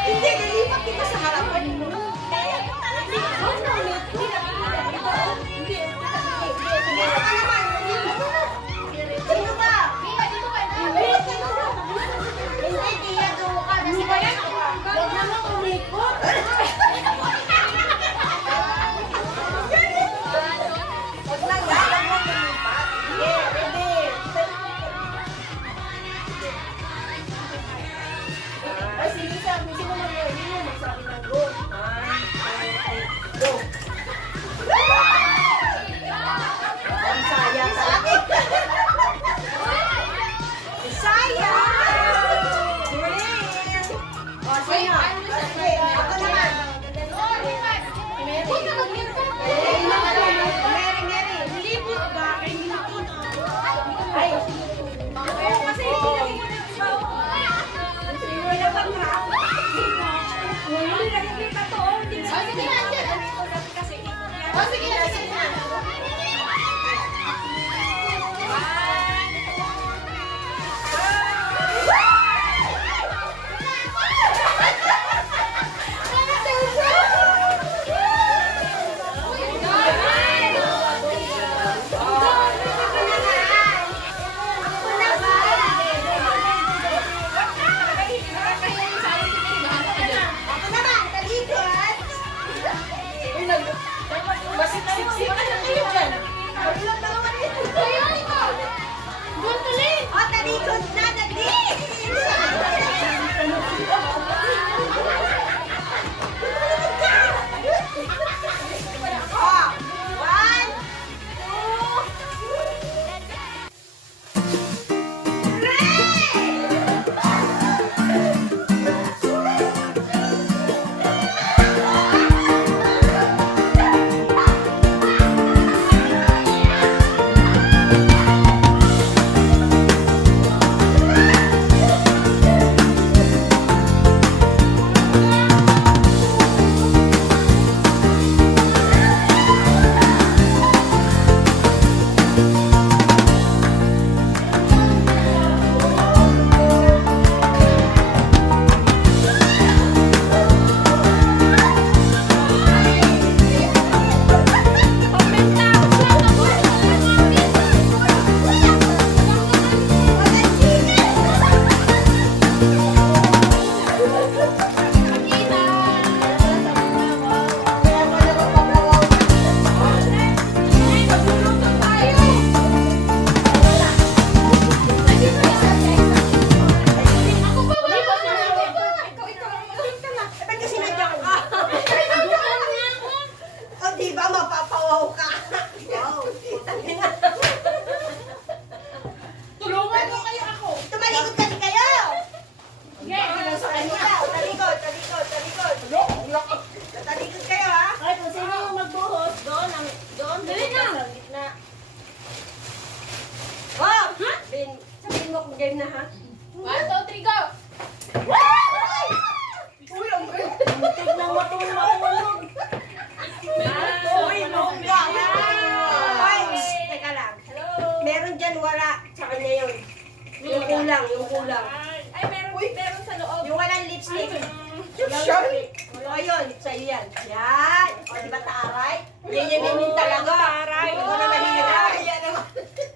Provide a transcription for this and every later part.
Hindi, nilipat kita sa harapan mo. Dito ba? Hindi, Tia, doon ka. Huwag naman umikot. Huwag lang, huwag mo tumipat. Sige, ready. Ay, sige, sabi. Sino mo yun? Hindi mo magsabi ng go. Go. Ang saya sa akin. Saya! Green! O, sino? Sige, ako naman. Mary, Mary. Libot ba? Ay, libot. Ay, kasi hindi na mo na bang rap? Hindi na kita to. Sige na, sige na. Sige na. Game na ha? 1, 2, 3, go! Uy, ang muntik na matulog. Uy, longga. Points. Teka lang. Meron dyan wala. Sa kanya yun. Yung kulang, yung kulang. Ay, meron sa loob. Yung walang lipstick. Sure. O yun, sa'yo yan. Yan. O, di ba taray? Yayaminin talaga. Taray. Hindi ko na mahira. Yan naman.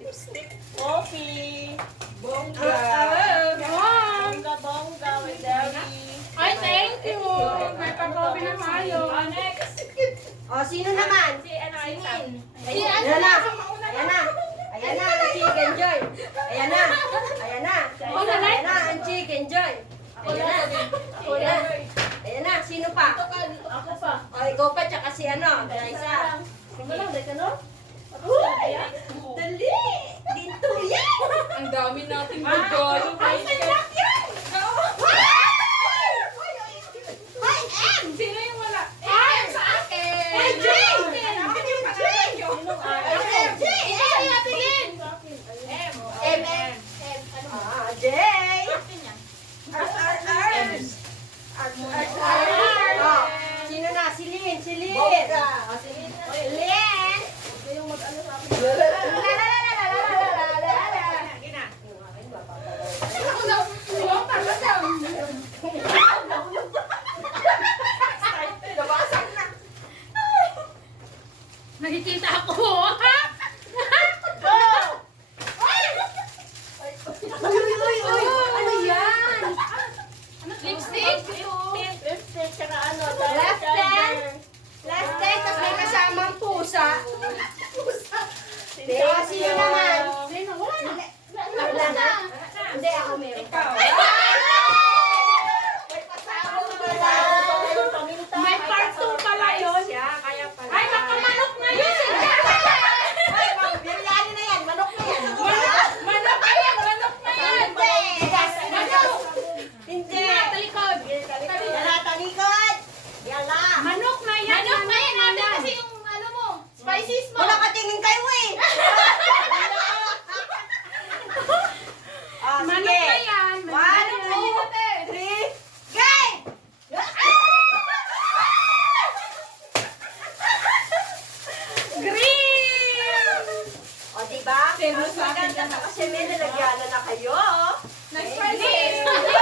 Lipstick. Coffee. Bongga. Wow! sino naman? Si ano, Aisan. Ayan na. Ayan na. Ayan na ang chicken joy. Ayan na. Ayan na. Ayan na ang chicken joy. Ayan na. Ayan na. Ayan na. Sino pa? Ako pa. Ikaw pa, tsaka si ano. Isa. Uy! Dali! Dito yan! Ang dami nating magkano. Ay, anak yan! Ay, M! Sino yung wala? M sa akin! Ay, J! Akin yung J! Ay, J! M! M! J! Oh, sino na? Si Lynn! Si Lynn! Lynn! Nakikita ako. Uy! Ano yan? Lipstick? Left hand. Left hand, tapos may kasamang pusa. Hindi, sino naman? Wala na? Hindi, ako meron pa. May part 2 pala yun. Kaya pala. Ay, makamanok na yun. Ay, biryani na yan. Manok na yan. Manok na yan. Manok na yan. Manok. Hindi. Talikod. Yala, talikod. Yala. Manok na yan. Manok na yan. Ate, kasi yung ano mo, spices mo. Wala ka tingin kayo eh. Manok na yan. 1, 2, 3, game! Green! O, diba? Mas maganda na kasi may nalagyanan na kayo. Nag-spices.